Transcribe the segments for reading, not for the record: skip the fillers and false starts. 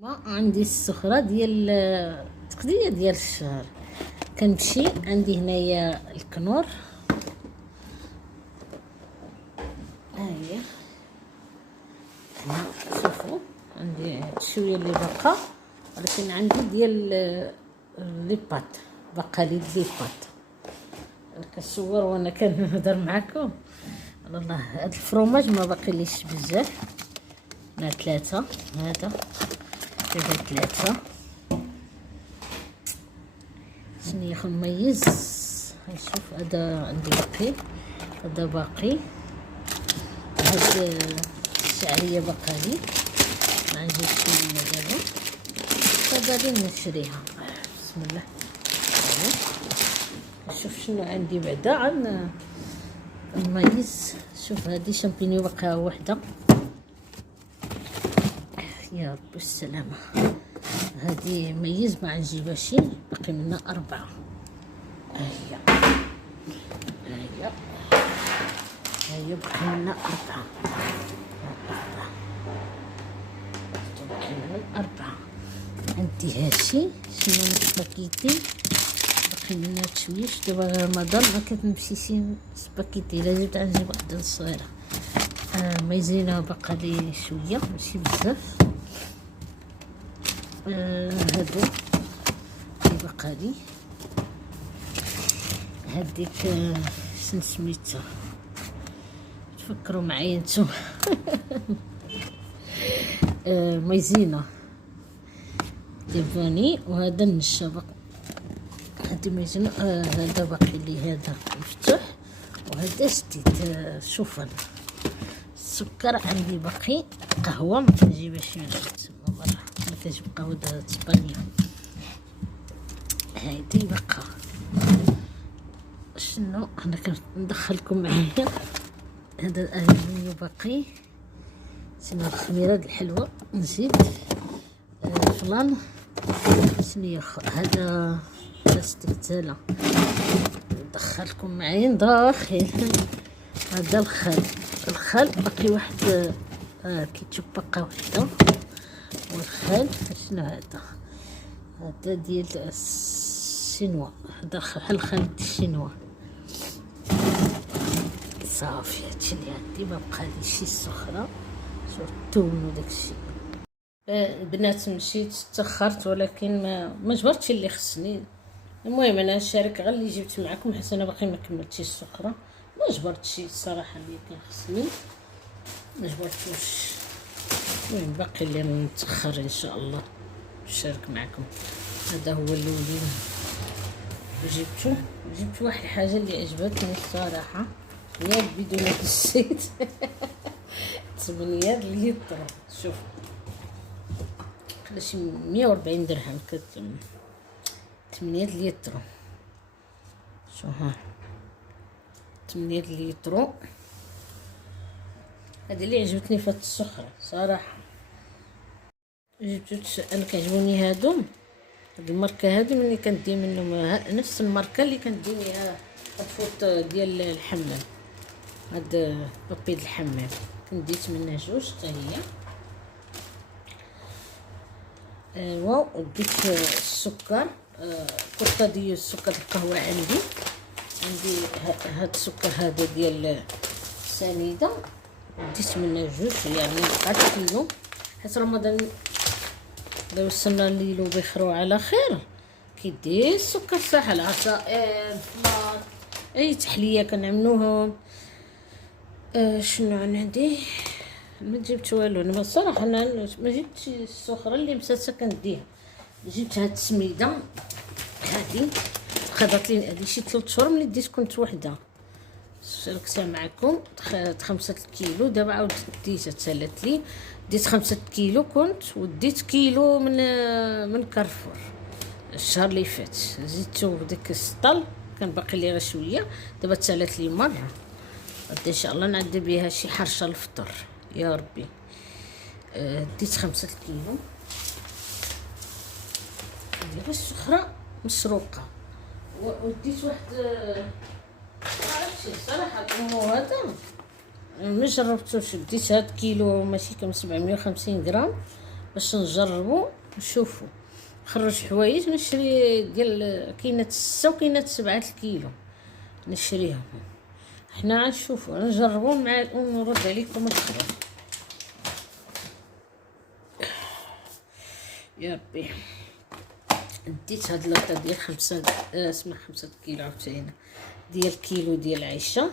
ما عندي السخرة ديال التقدية ديال الشهر. كنمشي عندي هنايا الكنور، ها هي هنا شوفوا عندي شويه اللي بقى، ولكن عندي ديال لي بات، بقى لي بات. كنصور وانا كنهضر معكم على الله. هاد الفرomage ما باقي ليش بزاف، هنا 3، هذا 3. شنو ياخذ مميز؟ نشوف هذا عندي باقي، هذا باقي، هاد الشعريه باقا لي، ما نجيب شي دابا، فغادي نشريها. بسم الله. نشوف شنو عندي بعدا عن المايز. شوف هادي شامبينيو باقا وحده، يا رب السلامه. هادي ميز ما نجيبها شي، باقي منها 4. هي باقي منها 4. باقي منها 4. عندي هادشي شنو سباكيتي، باقي منها شويش. دابا رمضان ما كتمشيش سباكيتي، لازم تنجيب وحده صغيره. مايزينا باقا لي شويه ماشي بزاف. هادو اللي باقا لي، هاديك شنو سميتها، تفكروا معايا نتوما. مايزينا ديال فاني، وهذا النشا هادي مايزينا. هذا باقي لي، هذا مفتوح، وهذا جديد. شوف انا السكر عندي باقي، قهوه ما كنجيبهاش من برا، ما كنجيب قهوه د اسبانيا. هادي باقا. شنو انا كندخلكم معايا؟ هذا الالمنيو باقي. شنو الخميره د الحلوى نزيد. فلان شنو هذا لاستكتاله، ندخلكم معايا نداخل. هذا الخل باقي واحد، كيتشوب باقا وحده. والخل شنو هذا ديال الشينوا، هذا الخل الشينوا. صافي هادشي اللي عندي، ما بقى لي شي سخره. شوف الثوم وداكشي. البنات مشيت تاخرت، ولكن ما جبرتش اللي خصني. المهم انا نشارك غير اللي جبت معكم، حيت انا باقي ما كملتش السخره، ما جبرتش الصراحه اللي كان خصني، ما جبرتوش. المهم باقي اللي نتاخر ان شاء الله نشارك معكم. هذا هو الاولين جبت واحد الحاجه اللي عجبتني الصراحه، هي بدون الزيت. 8 لتر. شوف شي 140 درهم 8 لتر. شو ها 8 لتر. هذه اللي عجبتني في هاد السخره صراحه. جبت انا كيعجبوني هادو، هاد الماركه هادي ملي كندي منهم، نفس الماركه اللي كندينيها الفوط ديال الحمام، هاد بابيد الحمام كنديت منها 2 حتى هي. ايوا وديت السكر، كرطه ديال السكر القهوه عندي هاد السكر هذا ديال سنيده، ديت منها 2، يعني بقات كيلو، حيت رمضان لا وصلنا الليل بخير وعلى خير. كيدير السكر صح، العصائر، الفلاط، اي تحليه كنعملوهم. شنو عندي؟ ما جبت والو انا بصراحه. انا ما جبتش السخره اللي مساسه كنديها، جبت هاد السميده هادي، خدات لي هادي شي 3 شهور ملي ديت كنت وحده. شاركتها معكم 5 كيلو، دابا عاود ديتها تسالات لي، ديت 5 كيلو كنت، وديت كيلو من كارفور الشهر اللي فات. زدتو بديك السطل، كان باقي لي غير شويه، دابا تسالات لي مره. غدا ان شاء الله نعدي بها شي حرشه الفطر يا ربي. ديت 5 كيلو. دابا السخره مسروقه، وديت واحد عرفتي صراحه الامو هذا ما جربتوش. ديت هاد كيلو ماشي كم 750 غرام، باش نجربو نشوفو. نخرج حوايج نشري ديال كاينه 6 وكاينه 7 الكيلو نشريهم. حنا غنشوفو نجربو مع ونرد عليكم الخبر. يا ربي ديت هاد لاطه ديال 5 اسمها 5 كيلو عاوتاني ديال كيلو ديال عيشه.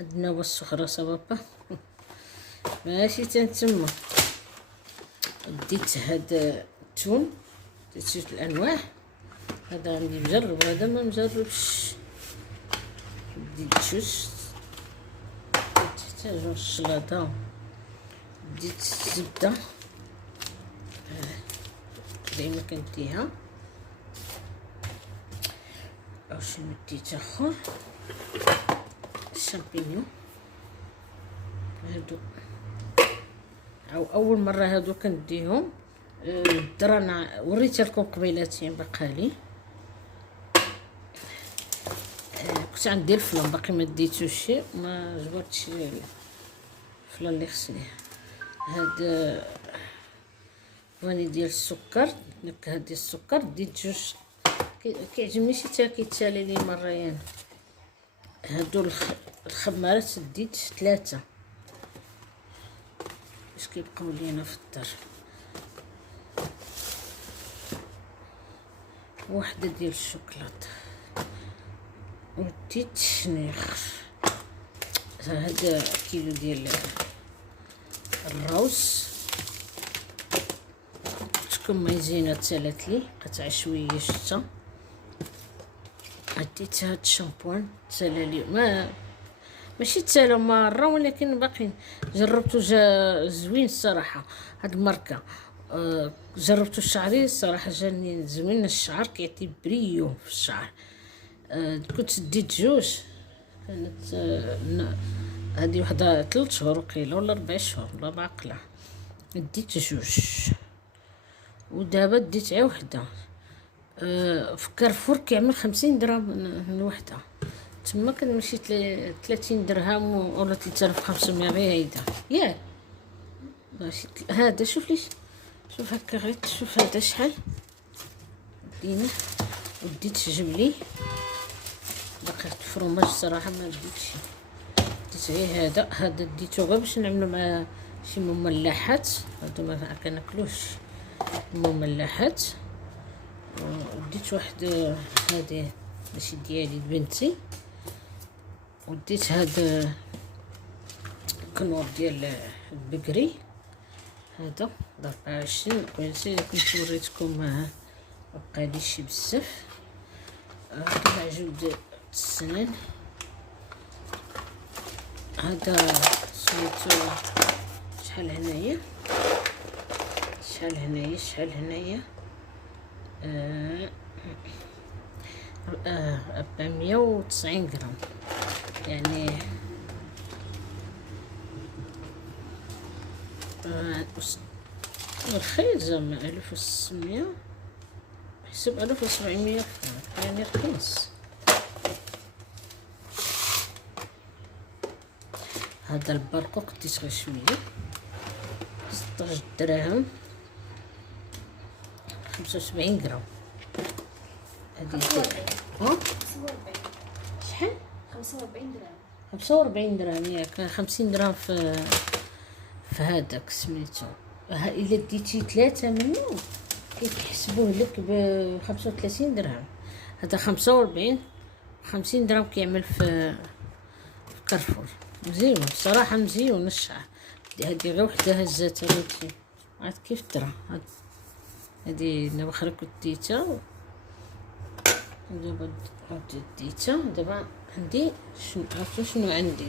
عندنا هو السخره صبابا ماشي تنتما. ديت هاد التون درت جوج الانواع. هذا غادي نجرب وهذا ما مجربش. ديت جوج حتى جوج الشلاضه. ديت الزبده ديما كنديها. شنو ديت اخر الشامبينيون. هادو اول مره هادو كنديهم. الدرا انا وريتها لكم قبيلاتين بقالي. كنت عندي الفلان باقي ما ديتوش ما جبرتش الفلان اللي خصني. هاد فاني ديال السكر نكهه ديال السكر. ديت جوج كيعجبني حتى كيتسالي لي مريان. هادو الخمارات ديت 3 باش كيبقاو لينا في الدار. وحده ديال الشوكولاط. وديت شنيخ. هذا كيلو ديال الروز. شكون مايزينه تسالات لي قطع شويه شتا. ديت هاد الشامبوان تسالى لي ماشي تسالى مره ولكن باقي جربتو زوين الصراحه. هاد الماركه جربتو الشعري الصراحه جاني زوين. الشعر كيعطي بريو في الشعر. كنت ديت جوج كانت هادي وحده 3 شهور وقيله ولا 4 شهور ولا ما عقله. ديت جوج ودابا ديت عا وحده. في كارفور كيعمل 50 درهم الوحده. تما كنمشي 30 درهم ولا 3500 غير هيدا ياك. ماشي هذا شوف ليش شوف هكا غير شوف هذا شحال دينا. وديت جبلي باقي الفرماج الصراحه ما ديتش. ديت غير هذا ديتو غير باش نعملو مع شي مملحات. هادو ما كناكلوش مملحات. وديت واحد هادي ماشي ديالي بنتي. وديت هاد كنور ديال البقري هذا 24 قبيلتي كنت وريتكم مبقاليش شي بزاف. هذا معجون السنان. هذا سميتو شحال هنايا شحال هنايا 490 غرام يعني رخيص زعما 1600 حسب 1700 يعني رخيص. هذا البرقوق ديت غير شويه 16 دراهم 75 غرام. هذه شحال 45 درهم 45 درهم ياك 50 درهم في هذاك سميتو. الا ديتي 3 منه كيحسبوه لك ب 35 درهم. هذا 45 50 درهم كيعمل في كارفور. مزيون بصراحه مزيون الشعر. هذه غير وحده هزات روتي عاد كيف ترى. هذه نبخره كنت ديتها دابا ديتها. دابا عندي شنو عندي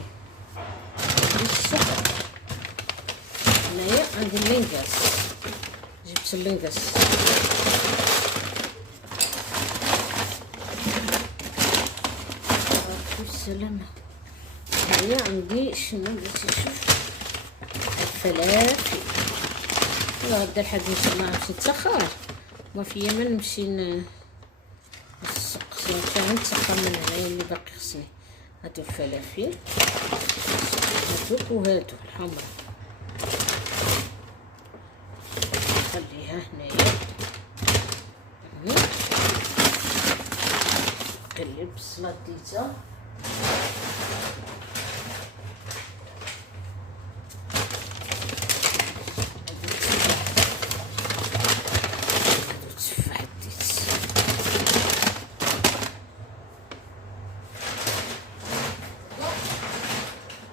السكر. هنايا عندي اللينكاس. جبت اللينكاس بالسلامة. هنايا عندي شنو بغيتي نشوف الفلافل. هذا الحاج ان شاء الله غنمشي نتسخر ما فيا ما نمشي السوق صافي نتسخر من هنايا اللي باقي خصني. هادو الفلافل هادو وهادو الحمرا نخليها هنايا. نقلب البصله ديتها.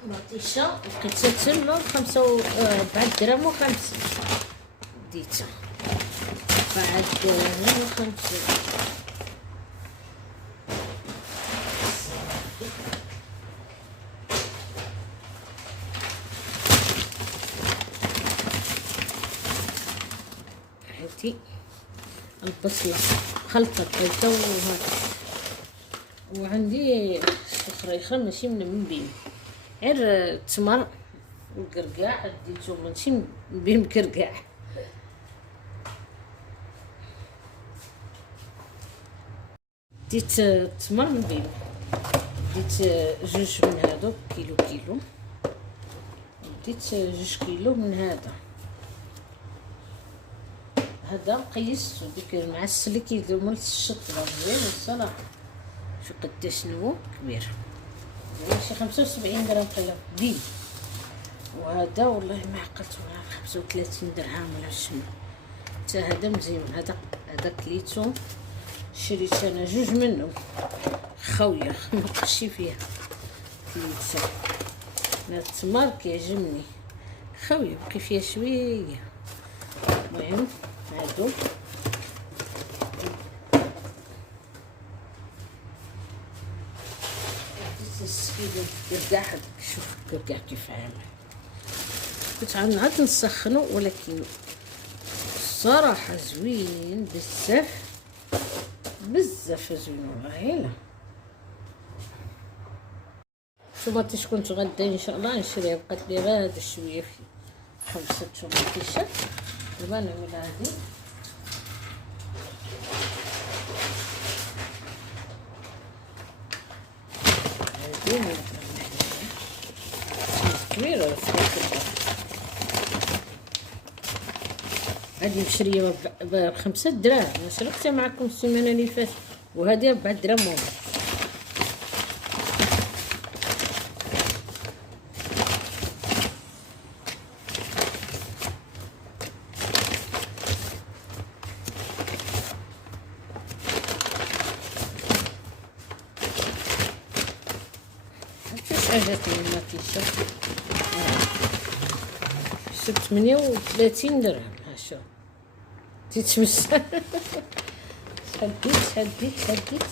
مطيشه لقيتها تما ب4 درهم و50 ديتها 4 درهم و50. هاتي البصله خلطت هكا وعندي اخرى ماشي من بين غير التمر والكركاع ديتو ماشي من بين الكركاع. ديت التمر من بين، ديت 2 من هادو كيلو، ديت 2 كيلو من هذا قيستو ديك المعسل اللي كيدوم الشطره زوين الصراحه. شو قداش هو كبير، شي 75 درهم قيله دين. وهذا والله ما عقلت، ولا 35 درهم ولا شنو. حتى هذا مزيان، هذا كليتو شريت انا 2 منهم خويا ما بقاش فيها كليتها. هاد التمر كيعجبني خويا بقي فيها شويه. المهم هادو السكينه كركاع. شوف الكركاع كيف عامل، كنت عاد نسخنو ولكن الصراحه زوين بزاف زوين والله. الطوماطيش كنت غدا ان شاء الله نشريها، بقات لي غير هاد شويه في 5 طوماطيشات. دابا نعمل هادي كبيرة هادي مشرية ب5 دراهم. انا شريتها معكم السيمانة اللي فاتت، وهادي 4 دراهم ونص. عجبتني المكيشة، شفت 38 درهم. ها شوف تيتمس. شديت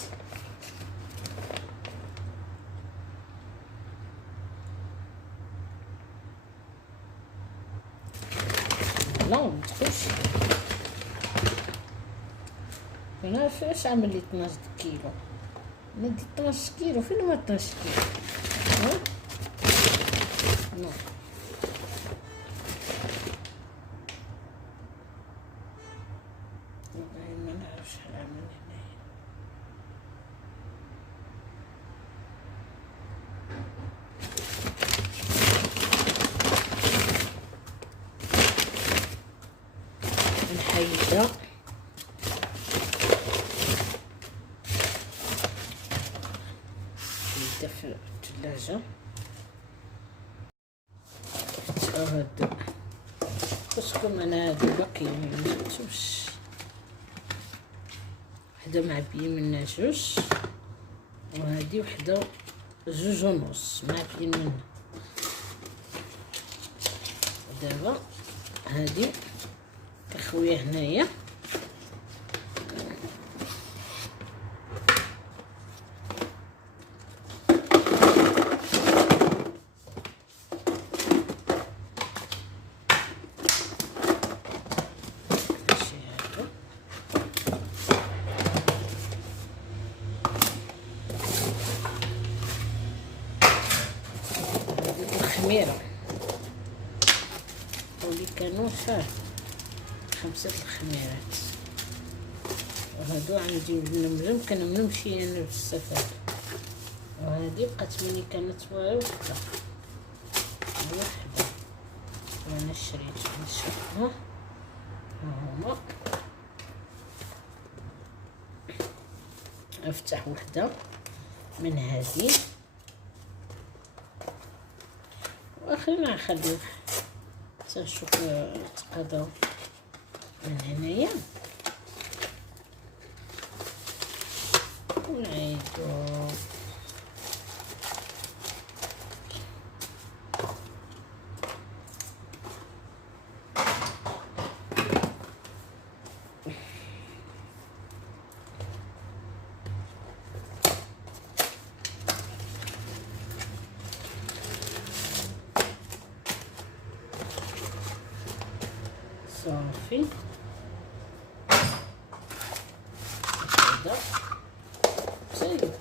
لا متدخلش. انا فاش عامل لي 12 كيلو، ندي 12 كيلو فين ما 12 كيلو. نو ما نعرفش شحال عامل هنايا. نحيدها في الثلاجة. هادو كشكم انا هادو باقيين مجبتوش، وحده معبيين منها 2 وهادي وحده 2 ونص معبيين منها. دابا هادي كخويا هنايا الخميرة واللي كانوا فيه 5 الخميرات. وهادو عندي منمجم كنمشي انا بالسفر. وهادي بقات مني كانت وحده وانا شريت نشوفها هما افتح وحده من هذه واخرين غنخليوه حتى نشوف تقاداو من هنايا ونعيدو. صافي هكذا سايد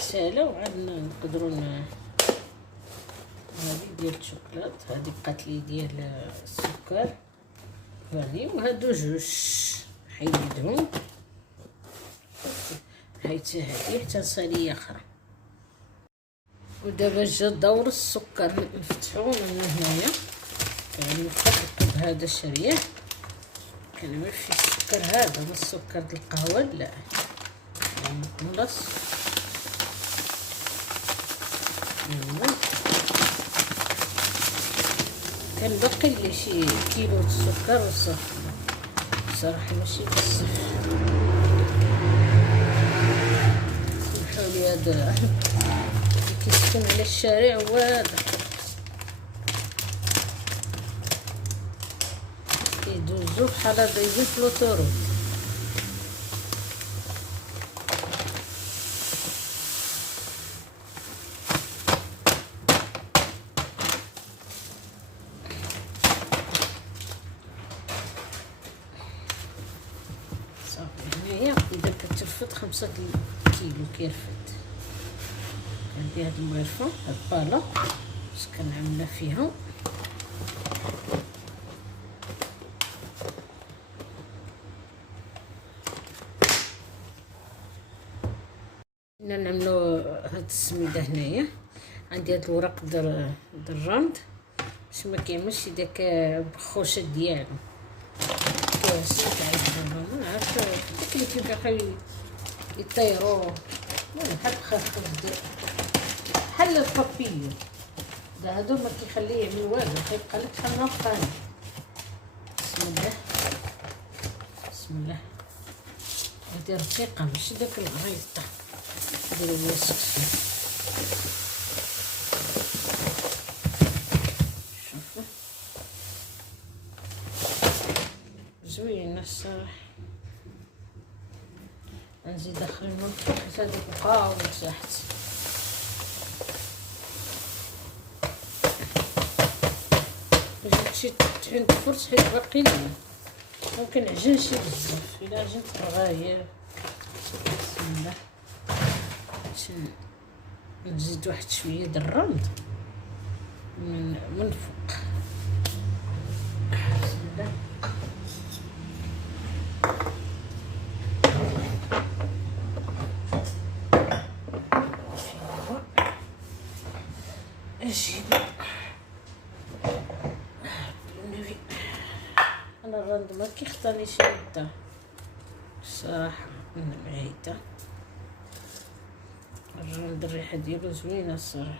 ساهله. وعاد نقدروا هذه ديال الشوكولات، هذه بقات لي ديال السكر فاني، وهادو جوج حيدهم حيت هذه حتى صينيه اخرى. ودابا جا دور السكر، نفتحو من هنايا كنفك هذا الشريح، كنعمل فيه السكر هذا من السكر د القهوه لا نخلص. كان باقي لي شي كيلو د السكر وصافي، صراحه ماشي بزاف. نحاول هذا كيسكن على الشارع وهذا كيدوزو بحال ضايبين في لوطورو. صافي هنايا اذا كترفد 5 كيلو كيرفد. عندي هاد المغرفه هاد البالا باش كنعملها فيها. نعملو هاد السميده هنايا. عندي هاد الورق د الرند باش ما كيعملش داك البخوشه ديالو. كيعجبني تعيط ما عرفت داك اللي كيبقاو يطيروا بحال الخرخف بحال البابيو دا، هادو ما كيخليه يعمل والو، كيبقى لك بحال نافقاني. بسم الله بسم الله. هادي رقيقه ماشي داك الغريطه ديال السكسو. شوفوا زوينه الصراحه. نزيد اخرين من الفوق حتى هادي بقاو من تحت. جبت شي طحين فرص حيت باقي لي ممكن عجن شي بزاف. الا عجنت غاير بسم الله. نزيد واحد شويه د الرمد من فوق. بسم الله. اجيب بالنبي انا الرند ما كيخطانيش يدا الصراحه. انا معيده الرند الريحه ديالو زوينه الصراحه.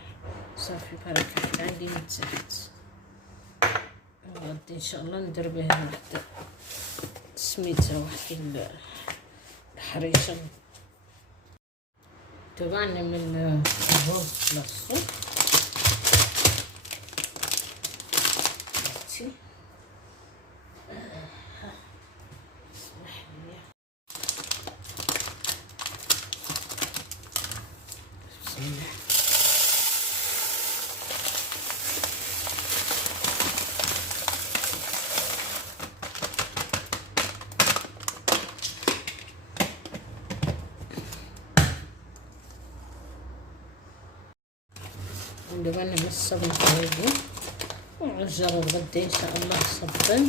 صافي بركه عندي من تحت. غادي ان شاء الله ندير بها واحد سميتها واحد الحريشه. دابا نعمل الرز بلاصتو. بسم الله. ودابا نعمل الصبن هذه ونجرو الغدا ان شاء الله صبن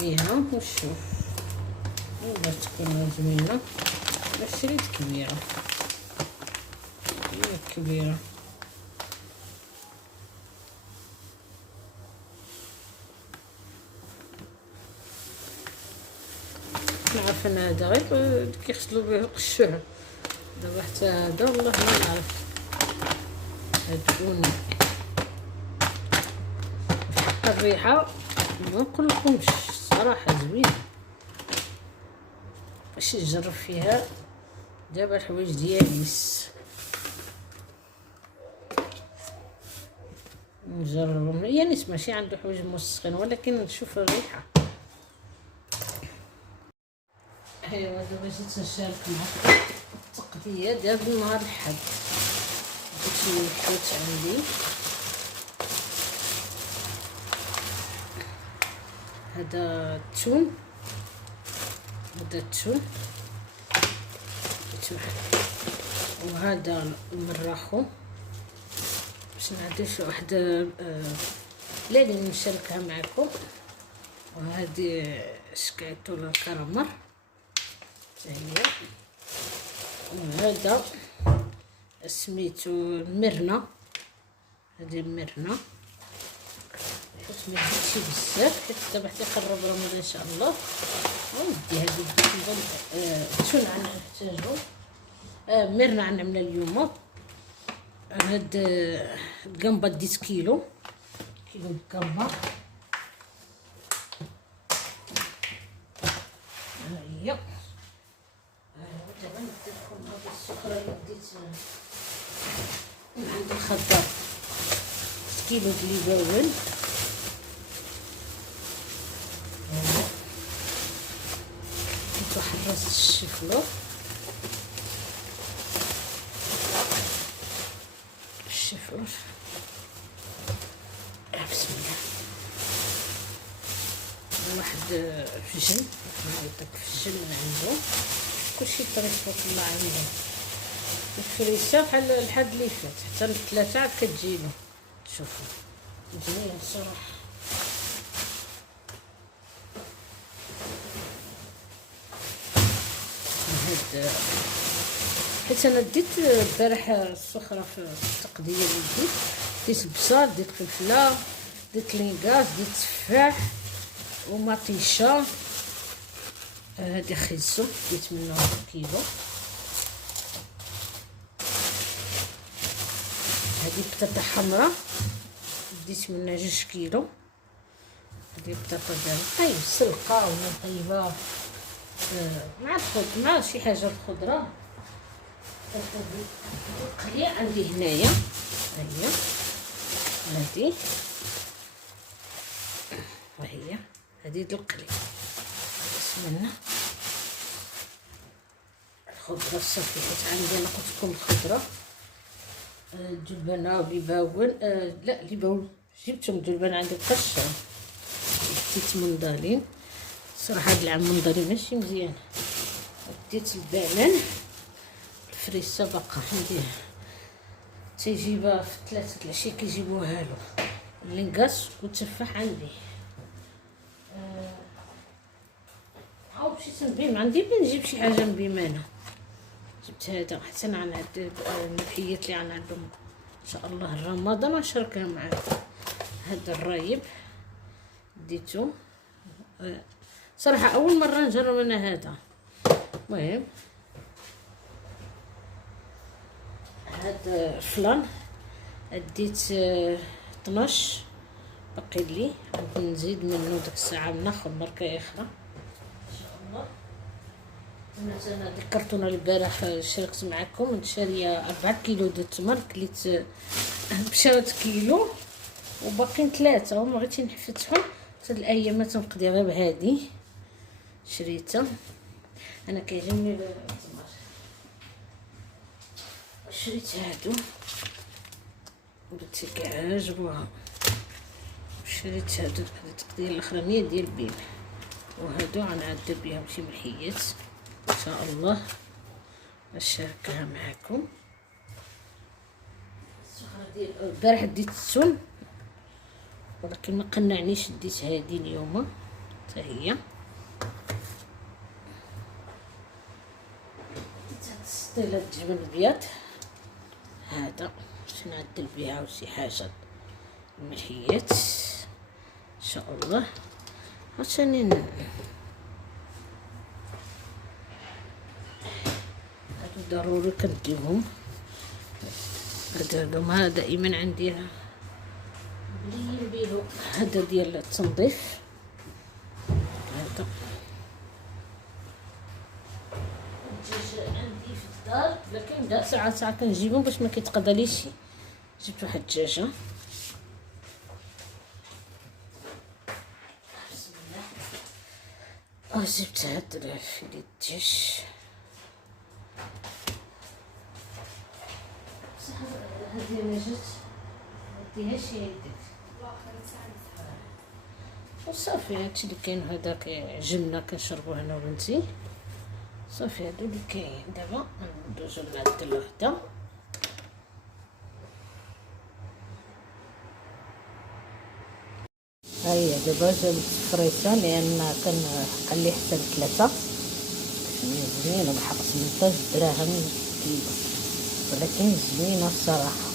بها ونشوف. باش تكون زوينه. شريت كبيره كبيره. السخن هذا غير كيغسلوا به القشور. دابا حتى هذا والله ما نعرف هاد الريحه ما نقولكمش الصراحه زوينه باش نجرب فيها دابا الحوايج ديالي. نجربهم يعني ماشي عنده حوايج مسخن ولكن نشوف الريحه. ايوا دابا جيت نشارك معكم التقضيه ديال نهار الحد. درت الحوت عندي هذا التون، وهذا المراخو باش نعطيش واحد ليلة نشاركها معكم. وهذه شكايتو الكرامر هي، وهذا سميتو المرنة. هذه المرنة حيت ما درتش بزاف حيت دابا حتى يقرب رمضان ان شاء الله. ودي هذه التون غنحتاجو مرنة غنعملها اليوم. هاد القنبه ديت كيلو القنبه ها هي. دابا ندير لكم هاد السكر اللي ديت من عند الخضار كيلو د اللبن. درت واحد راس الشيفلو بسم الله. واحد فجن هذاك فجن من عنده كلشي طريقته الله عليه. الفريسه بحال الحد اللي فات حتى الثلاثه عاد كتجينا. شوفوا زوينه الصراحه. هاد حيت انا ديت البارح السخره في التقديه اللي ديت البصل، ديت الفلفله، ديت لينكاز، ديت التفاح ومطيشه. هادي خيزو ديت منه كيلو. هادي بطاطا حمراء ديت منها 2 كيلو. هادي بطاطا دابا سلقه ولا طيبه مع شي حاجه الخضره. القلي عندي هنايا هي هادي وهي هادي د القلي. بسم الله. الخضره صافي حيت عندي انا قلت لكم الخضره الجلبانه وليباون لا ليباون جبتهم جلبانه عندي بقاش. ديت منضالين صراحه هاد العام منضالين ماشي مزيان. ديت البنان الفريسه باقا عندي تيجيبها في 3 العشيه كيجيبوها له. اللينكاس والتفاح عندي. عاود مشيت نبيم عندي بنجيب شي حاجه مبيمانه. جبت هذا حتى انا غنعد الملحيات اللي غنعدهم ان شاء الله رمضان نشاركها معاكم. هذا الرايب ديتو صراحه اول مره نجرب انا هذا. المهم هذا الفلان ديت 12 باقي لي نزيد منه ديك الساعه ناخذ ماركه اخرى ان شاء الله. انا ذكرتونا البارح شاركت معكم شاريه 4 كيلو د التمر كليت مشاوت كيلو وباقيين 3 وما بغيتش نفتحهم. هاد الايامات نقضي غير بهادي شريتها. انا كيعجبني التمر شريت هادو بنتي كيعجبوها. شريت هادو التقديه الاخرانيه ديال بيم وهادو غنعدل بهم شي ملحيات ان شاء الله نشاركها معكم. السخره ديال البارح ديت السن ولكن ما قنعنيش ديت هادي اليوم حتى هي. ديت هاد السطيله الجبن الابيض هذا باش نعدل بها وشي حاجه الملحيات ان شاء الله. عشان ضروري كنديهم. هما دائما عندي مليين بيهم. هذا ديال التنظيف، هذا الدجاج عندي في الدار، لكن ساعات كنجيبهم باش ما كيتقضاليش شي. جبت واحد الدجاجه، بسم الله، وجبت هاد الفيلي الدجاج. هادي ما جات نديها شي يدك وصافي. هادشي اللي كاين. هداك جبنه كنشربوه انا وبنتي، صافي. هادو اللي كاين. دابا ندوزو نعدل وحده. هيا دابا جابت الفريسه، لان كنخلي حتى ل3 زوينه بحق 18 دراهم كيلو، ولكن زوينه الصراحه.